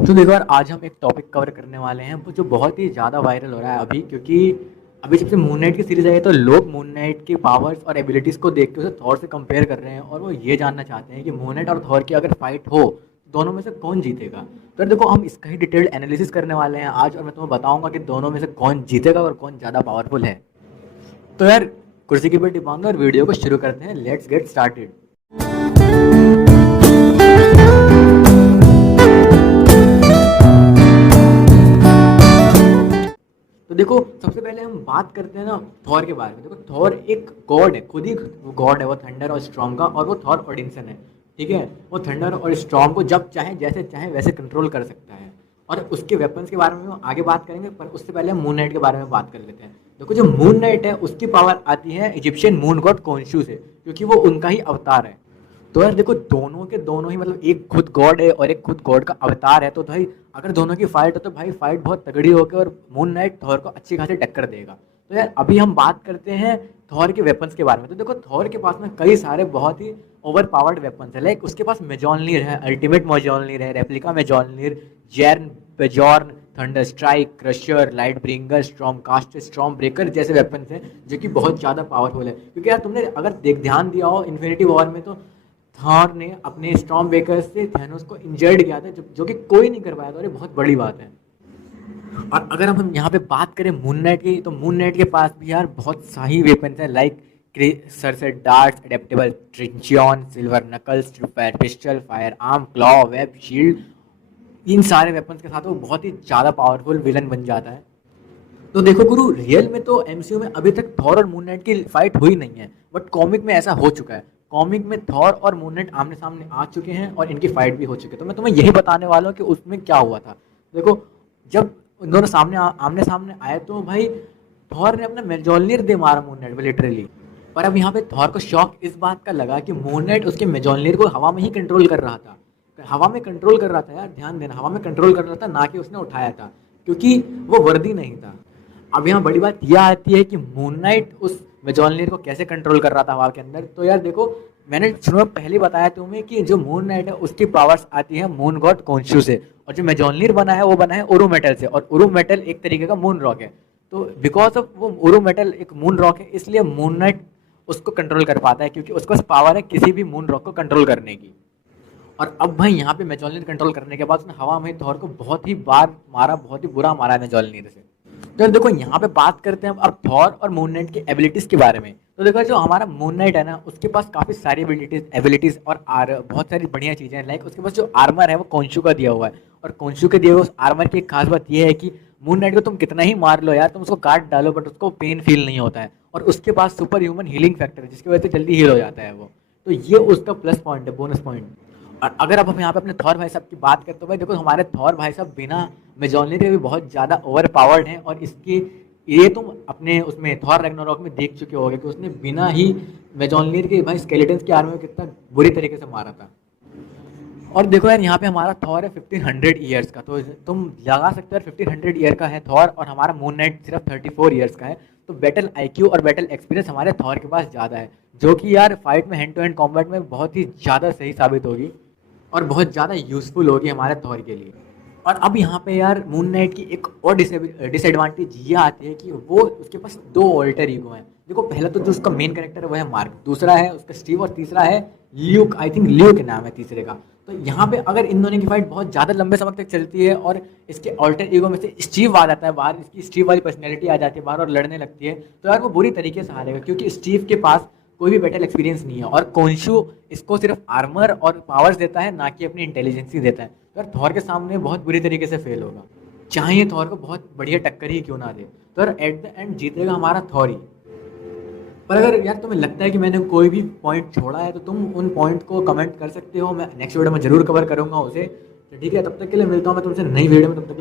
तो देखो यार, आज हम एक टॉपिक कवर करने वाले हैं वो जो बहुत ही ज़्यादा वायरल हो रहा है अभी, क्योंकि अभी जब से मून नाइट की सीरीज आई है तो लोग मून नाइट की पावर्स और एबिलिटीज़ को देख के उसे थॉर से कंपेयर कर रहे हैं और वो ये जानना चाहते हैं कि मून नाइट और थॉर की अगर फाइट हो तो दोनों में से कौन जीतेगा। तो यार देखो, हम इसका ही डिटेल्ड एनालिसिस करने वाले हैं आज, और मैं तुम्हें बताऊंगा कि दोनों में से कौन जीतेगा और कौन ज़्यादा पावरफुल है। तो यार, कुर्सी की पेटी बांधो और वीडियो को शुरू करते हैं। Let's get started. तो देखो, सबसे पहले हम बात करते हैं ना थॉर के बारे में। देखो, थॉर एक गॉड है, खुद ही वो गॉड है, वो थंडर और स्ट्रॉम का, और वो थॉर ओडिनसन है। ठीक है, वो थंडर और स्ट्रॉम को जब चाहे जैसे चाहे वैसे कंट्रोल कर सकता है, और उसके वेपन्स के बारे में हम आगे बात करेंगे, पर उससे पहले हम मून नाइट के बारे में बात कर लेते हैं। देखो, जो मून नाइट है उसकी पावर आती है इजिप्शियन मून गॉड कोंशू से, क्योंकि वो उनका ही अवतार है। तो यार देखो, दोनों के दोनों ही मतलब एक खुद गॉड है और एक खुद गॉड का अवतार है, तो भाई अगर दोनों की फाइट हो तो भाई फाइट बहुत तगड़ी होकर और मून नाइट थॉर को अच्छी खासी टक्कर देगा। तो यार अभी हम बात करते हैं थॉर के वेपन्स के बारे में। तो देखो, थॉर के पास में कई सारे बहुत ही ओवर पावर्ड वेपन्स है। लाइक उसके पास मेजोलनीर है, अल्टीमेट मेजोलनीर है, replica Mjolnir, Jarnbjorn, Thunderstrike, crusher, Lightbringer, Stormcaster, Stormbreaker जैसे वेपन्स हैं जो कि बहुत ज़्यादा पावरफुल है। क्योंकि यार तुमने अगर ध्यान दिया हो इन्फिनिटी वॉर में, तो थॉर ने अपने स्टॉर्म ब्रेकर से थैनोस को इंजर्ड किया था, जो कि कोई नहीं कर पाया था, और ये बहुत बड़ी बात है। और अगर हम यहाँ पे बात करें मून नाइट की, तो मून नाइट के पास भी यार बहुत सारी वेपन्स हैं। लाइक सरसेट darts, adaptable truncheon, silver knuckles, fire pistol, fire arm, claw, web, shield. इन सारे वेपन्स के साथ वो बहुत ही ज़्यादा पावरफुल विलन बन जाता है। तो देखो गुरु, रियल में तो एमसीयू में अभी तक थॉर और मून नाइट की फाइट हुई नहीं है, बट कॉमिक में ऐसा हो चुका है। कॉमिक में थॉर और मून नाइट आमने सामने आ चुके हैं और इनकी फाइट भी हो चुकी है। तो मैं तुम्हें यही बताने वाला हूँ कि उसमें क्या हुआ था। देखो, जब उन दोनों आमने सामने आए तो भाई थॉर ने अपना मेजोलनीर दे मारा मून नाइट को लिटरली। पर अब यहाँ पे थॉर को शॉक इस बात का लगा कि मून नाइट उसके मेजोलनीर को हवा में ही कंट्रोल कर रहा था। हवा में कंट्रोल कर रहा था यार, ध्यान देना, हवा में कंट्रोल कर रहा था, ना कि उसने उठाया था, क्योंकि वो वर्दी नहीं था। अब यहाँ बड़ी बात यह आती है कि मून नाइट उस मेजोलनीर को कैसे कंट्रोल कर रहा था हवा के अंदर। तो यार देखो, मैंने शुरू में पहले बताया तुम्हें कि जो मून नाइट है उसकी पावर्स आती है मून गॉड कोंशू से, और जो मेजोलनीर बना है वो बना है उरु मेटल से, और उरु मेटल एक तरीके का मून रॉक है। तो बिकॉज ऑफ वो उरु मेटल एक मून रॉक है, इसलिए मून नाइट उसको कंट्रोल कर पाता है, क्योंकि उसके पास पावर है किसी भी मून रॉक को कंट्रोल करने की। और अब भाई यहाँ पे मेजोलनीर कंट्रोल करने के बाद उसने हवा में थॉर को बहुत ही बार मारा, बहुत ही बुरा मारा है मेजोलनीर से। तो देखो, यहाँ पे बात करते हैं अब थॉर और मून नाइट की एबिलिटीज के बारे में। तो देखो, जो हमारा मून नाइट है ना, उसके पास काफी सारी एबिलिटीज और बहुत सारी बढ़िया चीजें हैं। लाइक उसके पास जो आर्मर है वो कोंशू का दिया हुआ है, और कोंशू के दिए हुए उस आर्मर की एक खास बात यह है कि मून नाइट को तुम कितना ही मार लो यार, तुम उसको काट डालो, बट उसको पेन फील नहीं होता है। और उसके पास सुपर ह्यूमन हीलिंग फैक्टर है, जिसकी वजह से जल्दी हील हो जाता है वो। तो ये उसका प्लस पॉइंट है, बोनस पॉइंट। और अगर अब हम यहाँ पे अपने थॉर भाई साहब की बात करें, तो भाई देखो, हमारे थॉर भाई साहब बिना मेजोलनीर के भी बहुत ज़्यादा ओवर पावर्ड हैं, और इसकी ये तुम अपने उसमें थॉर रैग्नारोक में देख चुके होगे कि उसने बिना ही मेजोलनीर के भाई स्केलेटन्स की आर्मी में कितना बुरी तरीके से मारा था। और देखो यार, यहाँ पे हमारा थॉर है 1500 ईयर्स का, तो तुम लगा सकते हो 1500 ईयर का है थॉर, और हमारा मून नाइट सिर्फ 34 ईयर्स का है। तो बैटल आईक्यू और बैटल एक्सपीरियंस हमारे थॉर के पास ज़्यादा है, जो कि यार फाइट में हैंड टू हैंड कॉम्बैट में बहुत ही ज़्यादा सही साबित होगी और बहुत ज़्यादा यूजफुल होगी हमारे थॉर के लिए। और अब यहाँ पे यार मून नाइट की एक और डिसएडवांटेज ये आती है कि वो उसके पास दो ऑल्टर ईगो हैं। देखो, पहला तो जो उसका मेन कैरेक्टर है वो है मार्क, दूसरा है उसका स्टीव, और तीसरा है ल्यूक। आई थिंक ल्यूक के नाम है तीसरे का। तो यहाँ पे अगर इन दोनों की फाइट बहुत ज़्यादा लंबे समय तक चलती है और इसके ऑल्टर ईगो में से स्टीव आ जाता है बाहर, इसकी स्टीव वाली पर्सनैलिटी आ जाती है बाहर और लड़ने लगती है, तो यार वो बुरी तरीके से हारेगा, क्योंकि स्टीव के पास कोई भी बैटल एक्सपीरियंस नहीं है, और कोंशू इसको सिर्फ आर्मर और पावर्स देता है, ना कि अपनी इंटेलिजेंस ही देता है। तो यार थॉर के सामने बहुत बुरी तरीके से फेल होगा, चाहे ये थॉर को बहुत बढ़िया टक्कर ही क्यों ना दे। तो यार एट द एंड जीतेगा हमारा थॉर ही। पर अगर यार तुम्हें लगता है कि मैंने कोई भी पॉइंट छोड़ा है, तो तुम उन पॉइंट को कमेंट कर सकते हो, मैं नेक्स्ट वीडियो में जरूर कवर करूंगा उसे। तो ठीक है, तब तक के लिए मिलता हूँ मैं तुमसे नई वीडियो में, तब तक के लिए